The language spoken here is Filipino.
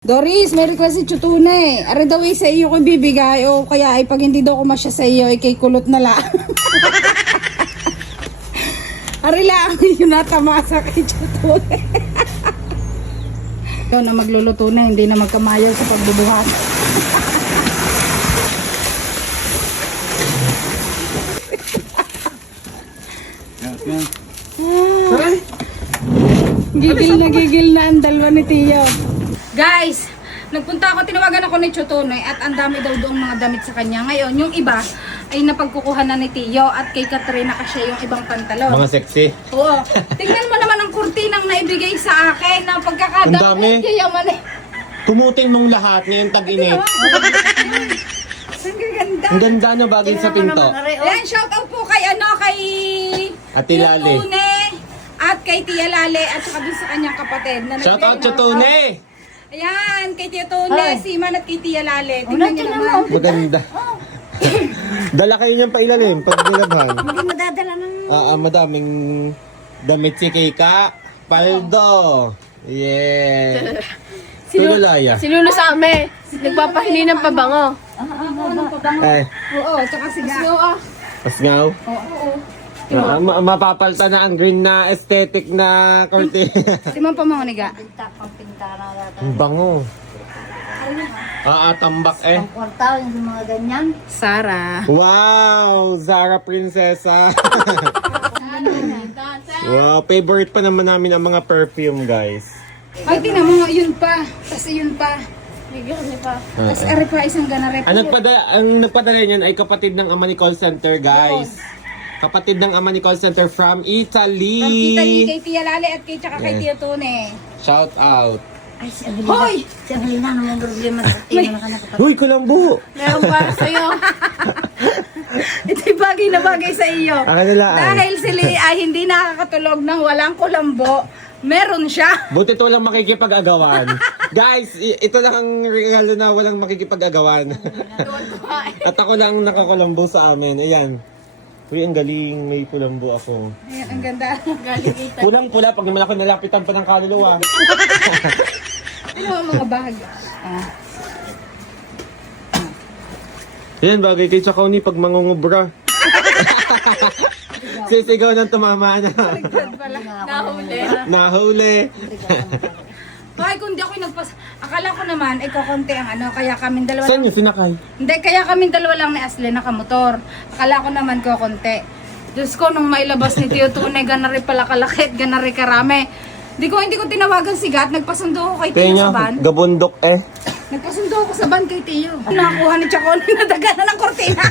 Doris, may request si Chutune. Are daw sa iyo ko bibigay o kaya ay pag hindi daw kumasya sa iyo ay kay kulot na lang. Are lang yun natamasa kay Chutune. Yun na magluluto na, hindi na magkamayaw sa pagbubuhat. Gigil na ang dalawa ni Tiyo. Guys, nagpunta ako, tinawagan ako ni Chutunoy at ang dami daw doong mga damit sa kanya. Ngayon, yung iba ay napagkukuha na ni Tiyo at kay Katrina kasi yung ibang pantalon. Mga sexy. Oo. Tingnan mo naman ang kurtinang naibigay sa akin na pagkakadami. Ang dami. Yaman eh. Kumutin mong lahat ngayong tag-init. Ang ganda. Ang ganda na bagay sa pinto. Ayan, shout out po kay kay Ate Lale. Chutune at kay Tia Lale at saka dun sa kanyang kapatid na Shout out Chutune! Ayan, kay Tia Tune, Siman at kay Tia Lale. Tingnan niyo naman. Maganda. Dala kayo niyang pailalim pag nilabhan. Hindi madadala ng... Madaming damit si Kika. Paldo. Yeah. Tululaya. Sinulo sa amin. Nagpapahili ng pabango. Eh, Oo, tsaka sigaw. pasngaw. Oo. Mapapalta na ang green na aesthetic na curtain. Timang pa mga niga. Pang-pinta na natin. Ang bango. Tambak eh. Ang kwartaw yung mga ganyan. Sara. Wow! Zara Prinsesa. Wow, favorite pa naman namin ang mga perfume, guys. Ay, tingnan mo, yun pa. Kasi yun pa. Tapos ere pa isang ganare. Ang nagpadala niyan ay kapatid ng ama ni call center, guys. Kapatid ng ama ni call center from Italy. From Italy, kay Tia Lale at kay tsaka kay Tia Tune. Shout out. Ay, si Evelina. Hoy! Si Evelina, naman problema sa tingin na kanya kapatid. Huy, kulambu! Meron para sa'yo. Ito'y bagay na bagay sa iyo. Ang kanilaan. Dahil sila ay hindi nakakatulog ng walang kulambo, meron siya. Buti ito walang makikipag-agawan. Guys, ito lang ang regalo na walang makikipag-agawan. At ako lang ang nakakulambo sa amin. Ayan. Uy, ang galing. May kulambo ako. Ayan, ang ganda. Pulang-pula pag naman ako nalapitan pa ng kaluluwa. Ano ang mga bag? Yan, bagay kay Chakaw ni pag mangungubra. Sisigaw ng tumama na. Nahuli. Ay, kung di ako akala ko naman, kukunti ang kaya kaming dalawa Saan lang. yung sinakay? Hindi, kaya kaming dalawa lang ni Asle nakamotor. Akala ko naman kukunti. Diyos ko, nung mailabas ni Tio Tune, ganari pala kalakit, ganari karami. Hindi ko tinawagan si Gat, nagpasundo ako kay Tio sa van. gabundok eh. Nagpasundo ako sa van kay Tio. Nakakuha ni Chacon na daganan ng kortina.